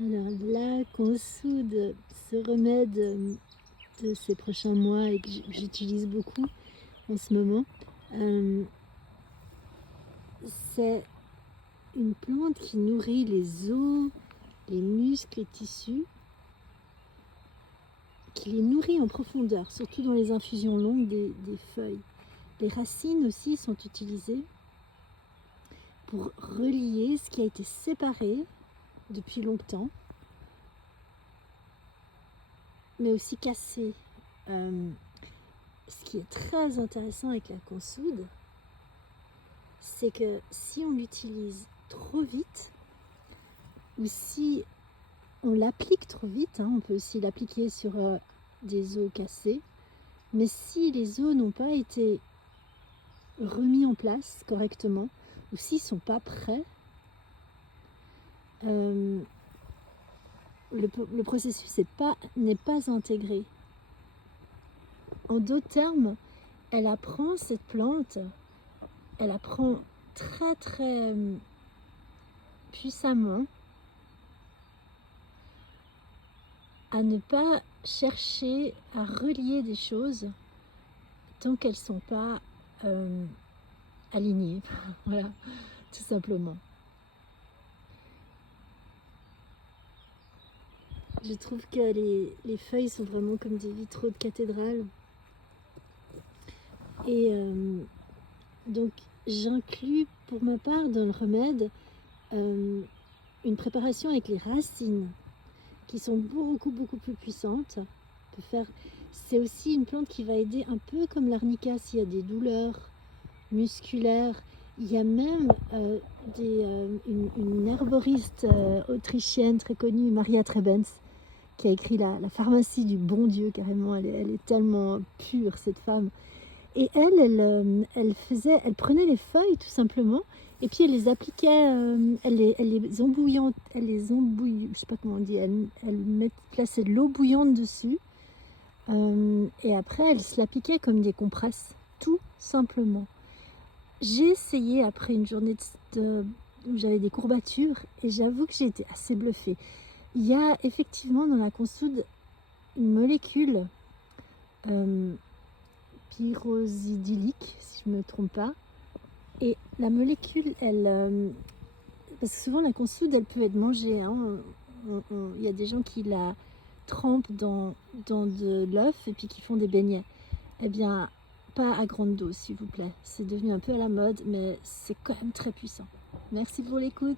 Alors là, consoude, ce remède de ces prochains mois et que j'utilise beaucoup en ce moment, c'est une plante qui nourrit les os, les muscles, les tissus, qui les nourrit en profondeur, surtout dans les infusions longues des feuilles. Les racines aussi sont utilisées pour relier ce qui a été séparé depuis longtemps, mais aussi cassé. Ce qui est très intéressant avec la consoude, c'est que si on l'utilise trop vite, ou si on l'applique trop vite, on peut aussi l'appliquer sur des os cassés, mais si les os n'ont pas été remis en place correctement, ou s'ils ne sont pas prêts, le processus n'est pas intégré. En d'autres termes, elle apprend cette plante, elle apprend très très puissamment à ne pas chercher à relier des choses tant qu'elles ne sont pas alignées. Voilà, tout simplement. Je trouve que les feuilles sont vraiment comme des vitraux de cathédrale. Et donc j'inclus pour ma part dans le remède une préparation avec les racines qui sont beaucoup plus puissantes. C'est aussi une plante qui va aider un peu comme l'arnica s'il y a des douleurs musculaires. Il y a même une herboriste autrichienne très connue, Maria Trebens, qui a écrit la pharmacie du bon Dieu, carrément. Elle est tellement pure, cette femme. Et elle prenait les feuilles tout simplement, et puis elle les appliquait, elle les embouillante, je sais pas comment on dit, plaçait de l'eau bouillante dessus, et après elle se l'appliquait comme des compresses, tout simplement. J'ai essayé après une journée où j'avais des courbatures, et j'avoue que j'ai été assez bluffée. Il y a effectivement dans la consoude une molécule pyrosidyllique, si je ne me trompe pas. Et la molécule, parce que souvent la consoude, elle peut être mangée. Il y a des gens qui la trempent dans de l'œuf et puis qui font des beignets. Eh bien, pas à grande dose, s'il vous plaît. C'est devenu un peu à la mode, mais c'est quand même très puissant. Merci pour l'écoute.